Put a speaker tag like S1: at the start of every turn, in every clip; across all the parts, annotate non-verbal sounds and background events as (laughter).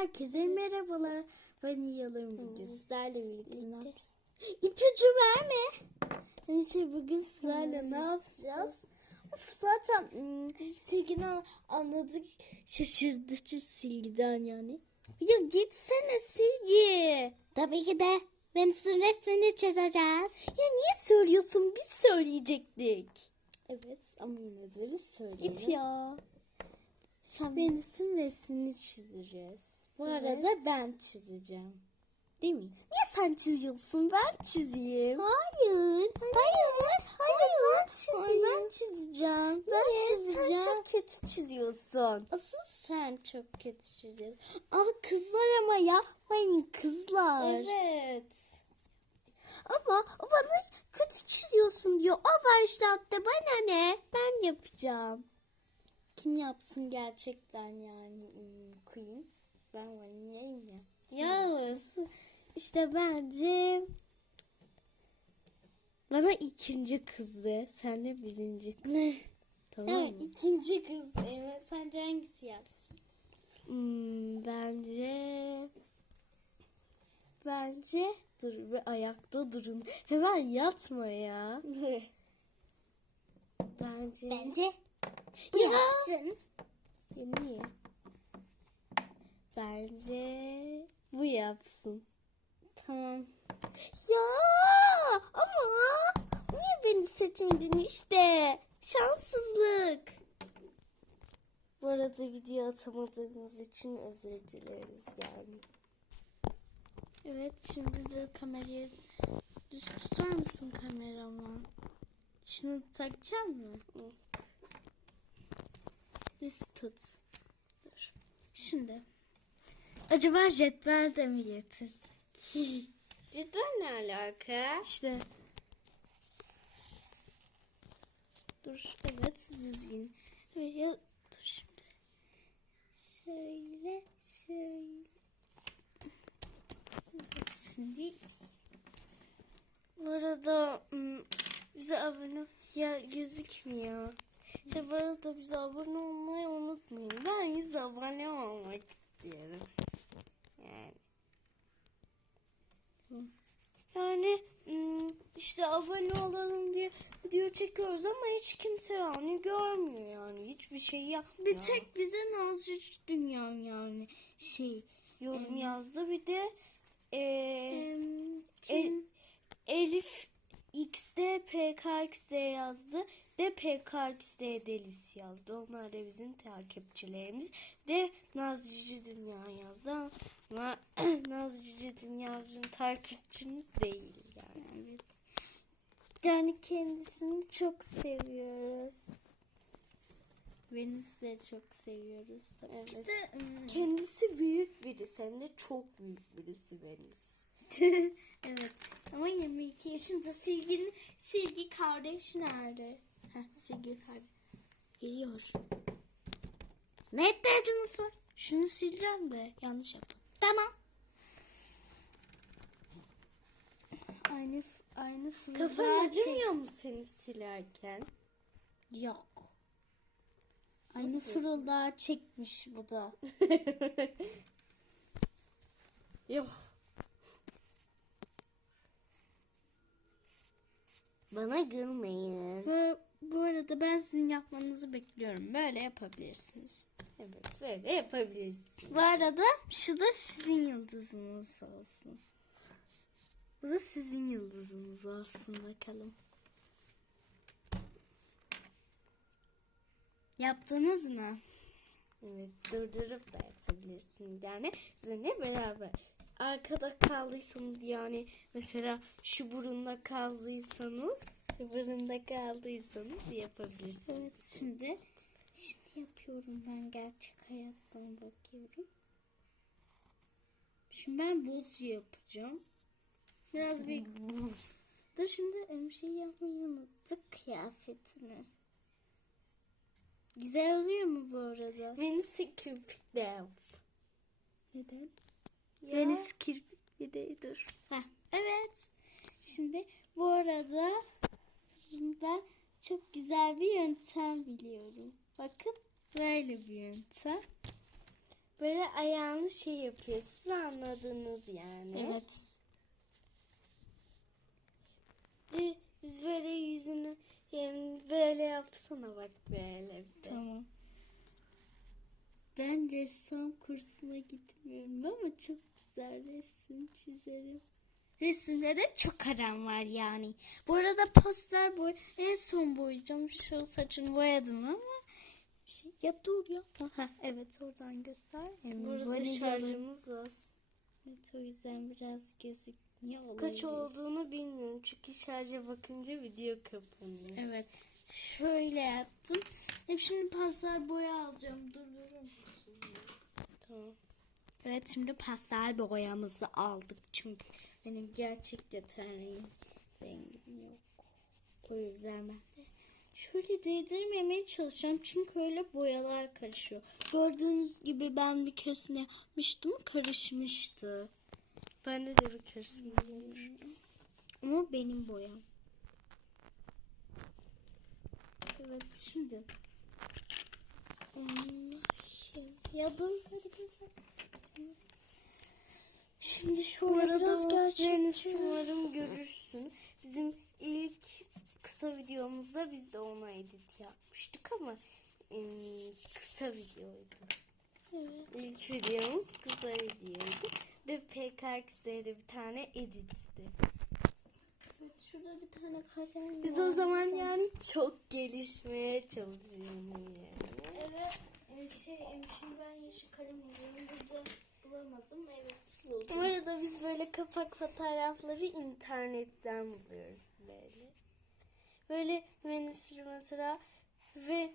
S1: Herkese merhabalar. Ben Yalarım bugün sizlerle birlikte. İpucu verme. Neyse bugün sizlerle ne yapacağız? Of, zaten silgiden anladık. Şaşırtıcı silgiden yani. Ya gitsene silgi.
S2: Tabii ki de Venüs'ün resmini çizeceğiz.
S1: Ya niye söylüyorsun? Biz söyleyecektik. Evet ama yine de biz söyleyelim.
S2: Git ya.
S1: Sen Venüs'ün resmini çizeceğiz. Bu
S2: Evet.
S1: arada ben çizeceğim. Değil mi? Niye sen çiziyorsun? Ben çizeyim.
S2: Hayır. Hayır.
S1: Hayır ben çizeyim.
S2: Hayır.
S1: Ben çizeceğim. Ben
S2: Niye?
S1: çizeceğim.
S2: Sen
S1: çok kötü çiziyorsun. Asıl sen çok kötü çiziyorsun. Ama kızlar ama yapmayın kızlar.
S2: Evet.
S1: Ama o bana kötü çiziyorsun diyor. O başlattı bana ne? Ben yapacağım. Kim yapsın gerçekten yani hmm, Queen? Ben vanileyim ya. Ya işte bence bana ikinci kızdı. Sen de birinci kız. tamam
S2: Evet,
S1: mı?
S2: ikinci kız. Evet. Sence hangisi yapsın?
S1: Hmm, bence bence dur bir ayakta durun. Hemen yatma ya. Bence
S2: Bence yapsın.
S1: Ya niye? Bence bu yapsın. Tamam. Ya ama niye beni seçmedin işte? Şanssızlık. Bu arada video atamadığımız için özür dileriz yani. Evet şimdi dur kamerayı düz tutar mısın kameramı? Şunu takacak mı? Düz tut. Dur. Şimdi. Acaba cetvel de mi getirsek? (laughs)
S2: Cetvel ne alaka?
S1: İşte. Dur. Evet düzgün. Ya, dur şimdi. Şöyle şöyle. Evet şimdi. Bu arada bize abone ya gözükmüyor. İşte bu arada bize abone olmayı unutmayın. Ben 100 abone olmak istiyorum. Yani. Yani ım, işte abone olalım diye video çekiyoruz ama hiç kimse yani görmüyor yani. Hiçbir şey yapmıyor. Bir tek bize Nazcı Dünya yani şey yorum yazdı. Bir de eee El- Elif XD PKXD yazdı. De PKXD Delis yazdı. Onlar da bizim takipçilerimiz. De Nazcıcı Dünya yazdı ama (clears throat) Nazcıcı Dünya bizim takipçimiz değil yani. Yani kendisini çok seviyoruz. Venüs'ü de çok seviyoruz. Evet. Kendisi büyük birisi hem de çok büyük birisi Venüs. (laughs) evet. Ama 22 yaşında Silgi'nin Silgi kardeş nerede? Heh, Silgi kardeş. Geliyor. Ne ihtiyacınız var? Şunu sileceğim de yanlış yaptım.
S2: Tamam.
S1: Aynı aynı fırında
S2: Kafan acımıyor
S1: mu seni silerken? Yok. Aynı fırıldağı çekmiş bu da. (laughs) Yok.
S2: Bana gülmeyin.
S1: Bu, bu arada ben sizin yapmanızı bekliyorum. Böyle yapabilirsiniz.
S2: Evet böyle yapabiliriz.
S1: Bu arada şu da sizin yıldızınız olsun. Bu da sizin yıldızınız olsun bakalım. Yaptınız mı?
S2: Evet durdurup da yapabilirsin yani sizinle beraber. Arkada kaldıysanız yani mesela şu burunda kaldıysanız şu burunda kaldıysanız yapabilirsiniz.
S1: Evet şimdi şimdi yapıyorum ben gerçek hayattan bakıyorum. Şimdi ben buz yapacağım. Biraz bir (laughs) Dur şimdi bir şey yapmayı unuttuk kıyafetini. Güzel oluyor mu bu arada?
S2: Venüs'e kirpik de yap.
S1: Neden?
S2: Ya.
S1: Venüs kirpik bir de dur. Heh, evet. Şimdi bu arada şimdi ben çok güzel bir yöntem biliyorum. Bakın böyle bir yöntem.
S2: böyle ayağını şey yapıyor. Siz anladınız yani.
S1: Evet.
S2: Biz böyle yüzünü yani böyle yapsana bak böyle bir de.
S1: Tamam.
S2: Ben ressam kursuna gitmiyorum ama çok güzel resim çizerim.
S1: Resimde de çok aram var yani. Bu arada poster boy en son boyayacağım. Şu saçını boyadım ama şey, ya dur ya. Ha evet oradan göster.
S2: Burada şarjımız az.
S1: Evet o yüzden biraz olabilir.
S2: Kaç olduğunu bilmiyorum çünkü şarja bakınca video kapanıyor.
S1: Evet. Şöyle yaptım. Hep şimdi pastel boya alacağım. Dur durun.
S2: Tamam.
S1: Evet şimdi pastel boyamızı aldık çünkü benim gerçekten ten rengim yok. O yüzden ben de şöyle değdirmemeye çalışacağım çünkü öyle boyalar karışıyor. Gördüğünüz gibi ben bir keresinde yapmıştım karışmıştı.
S2: Bende de keresinde olmuştu.
S1: Ama benim boyam. Evet şimdi. Ya dur hadi. Şimdi şu
S2: arada
S1: biraz gerçekçi.
S2: Umarım görürsün. Bizim ilk kısa videomuzda biz de ona edit yapmıştık ama kısa videoydu.
S1: Evet.
S2: İlk videomuz kısa videoydu. De PKX'de de bir tane editti.
S1: Evet, şurada bir tane kalem
S2: Biz
S1: var.
S2: o zaman yani çok gelişmeye çalışıyoruz yani.
S1: Evet. e, Şey, e, şimdi ben yeşil kalem alıyorum. Burada bulamadım. Evet buldum.
S2: Bu arada biz böyle kapak fotoğrafları internetten buluyoruz böyle. Böyle Venüs'ü mesela ve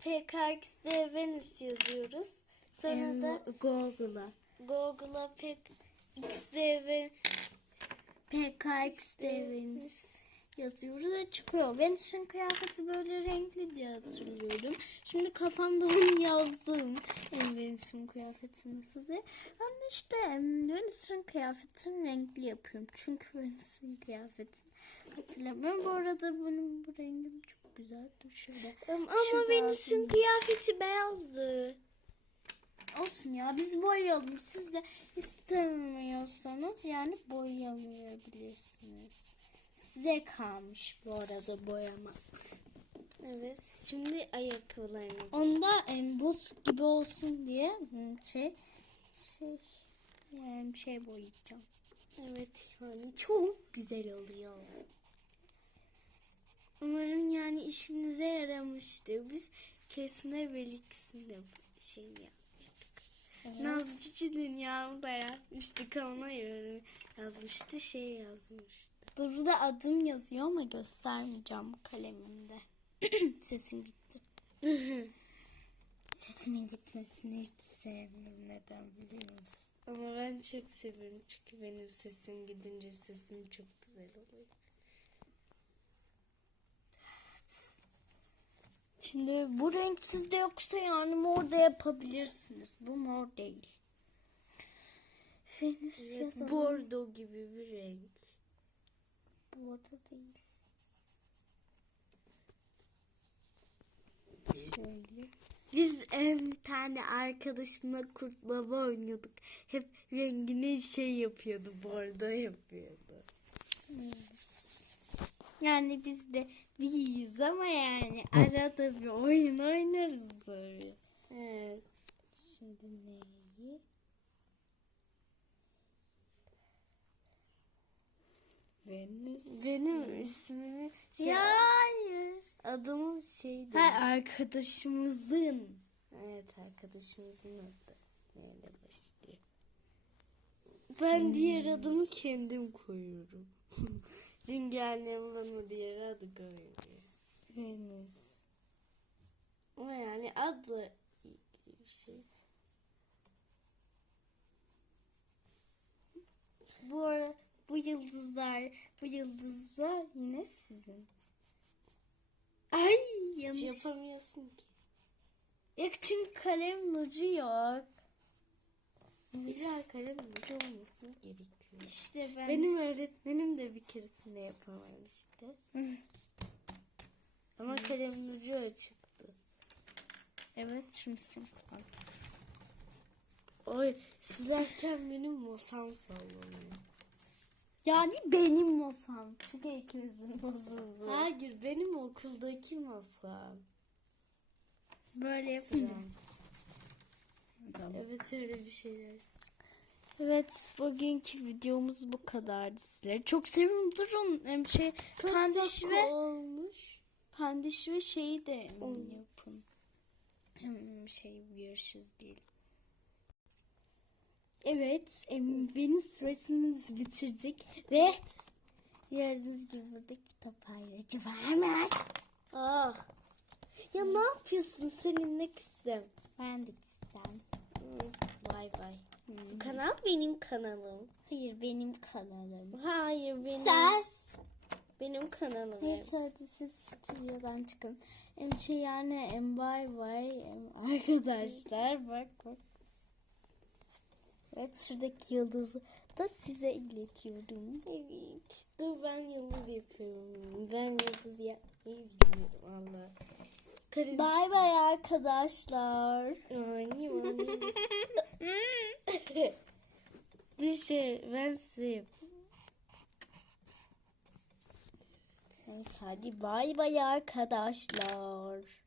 S2: PKX'de Venüs yazıyoruz. Sonra da
S1: Google'a.
S2: Google'a PKX'de
S1: Venüs yazıyoruz ve çıkıyor. Venüs'ün kıyafeti böyle renkli diye hatırlıyorum. Şimdi kafamda onu yazdım. Yani Venüs'ün kıyafeti nasıl diye. Ben de işte Venüs'ün kıyafetini renkli yapıyorum. Çünkü Venüs'ün kıyafetini hatırlamıyorum. Bu arada benim bu rengim çok güzel. Dur şöyle.
S2: ama
S1: Şurada
S2: Venüs'ün kıyafeti beyazdı.
S1: Olsun ya biz boyayalım. Siz de istemiyorsanız yani boyamayabilirsiniz. Size kalmış bu arada boyama.
S2: Evet. Şimdi ayakkabılarını.
S1: Onda em, buz gibi olsun diye şey şey yani şey boyayacağım.
S2: Evet yani çok güzel oluyor. Umarım yani işinize yaramıştır. Biz kesine velikisinde şey yapmıştık. Nazcıcı dünyamda yapmıştık ona yorum yazmıştı şey yazmıştı.
S1: Burada adım yazıyor ama göstermeyeceğim bu kalemimde. (clears throat) Sesim gitti. Sesimin gitmesini hiç sevmiyorum. Neden biliyor musun?
S2: Ama ben çok seviyorum çünkü benim sesim gidince sesim çok güzel oluyor.
S1: Şimdi bu renk sizde yoksa yani mor da yapabilirsiniz. Bu mor değil. Venüs
S2: Evet,
S1: yazalım.
S2: bordo gibi bir renk.
S1: Bordo değil. Şöyle.
S2: Biz bir tane arkadaşımla kurt baba oynuyorduk. Hep rengini şey yapıyordu, bordo yapıyordu.
S1: Evet. Yani biz de büyüyüz ama yani arada bir oyun oynarız tabii.
S2: Evet.
S1: Şimdi neyi? Venüs.
S2: Benim ismimi şey,
S1: Ya hayır.
S2: adımın şeydi.
S1: Ha arkadaşımızın.
S2: Evet arkadaşımızın adı. Neyle başlıyor? Ben diğer adımı kendim koyuyorum. (laughs) Çünkü annem bana diğer adı koyuyor.
S1: Venüs.
S2: Ama yani adla ilgili bir şey.
S1: Bu ara bu yıldızlar, bu yıldızlar yine sizin. Ay
S2: Hiç
S1: yanlış.
S2: yapamıyorsun ki.
S1: Yok çünkü kalem ucu yok.
S2: İlla kalem ucu olması gerekiyor.
S1: İşte ben.
S2: Benim öğretmenim de bir keresinde yapamamıştı. Ama kalem ucu açıktı.
S1: Evet şimdi sınıftan.
S2: Ay silerken benim masam sallanıyor.
S1: Yani benim masam. Çünkü ikimizin masası.
S2: Hayır benim okuldaki masam.
S1: Böyle
S2: yapınca. Evet öyle bir şeyler.
S1: Evet bugünkü videomuz bu kadardı sizlere. Çok seviyorum. Durun hem şey pandiş
S2: dakika
S1: ve
S2: olmuş?
S1: pandiş ve şeyi de
S2: On.
S1: yapın. Hem şey görüşürüz diyelim. Evet, em, benim süresimizi bitirdik ve gördüğünüz gibi burada kitap ayrıcı varmış.
S2: Ah. Ya ne yapıyorsun? Seninle küstüm.
S1: Ben de istem.
S2: Kanal benim kanalım.
S1: Hayır benim kanalım.
S2: Hayır benim.
S1: Ses.
S2: Benim kanalım.
S1: Neyse hadi siz stüdyodan çıkın. Em şey yani em bay bay em arkadaşlar bak bak. Evet şuradaki yıldızı da size iletiyorum.
S2: Evet. Dur ben yıldız yapıyorum. Ben yıldız yapmayı bilmiyorum valla.
S1: Bay bay arkadaşlar.
S2: Ani ani. (laughs) (laughs) Dişe ben size yapayım.
S1: Evet hadi bay bay arkadaşlar.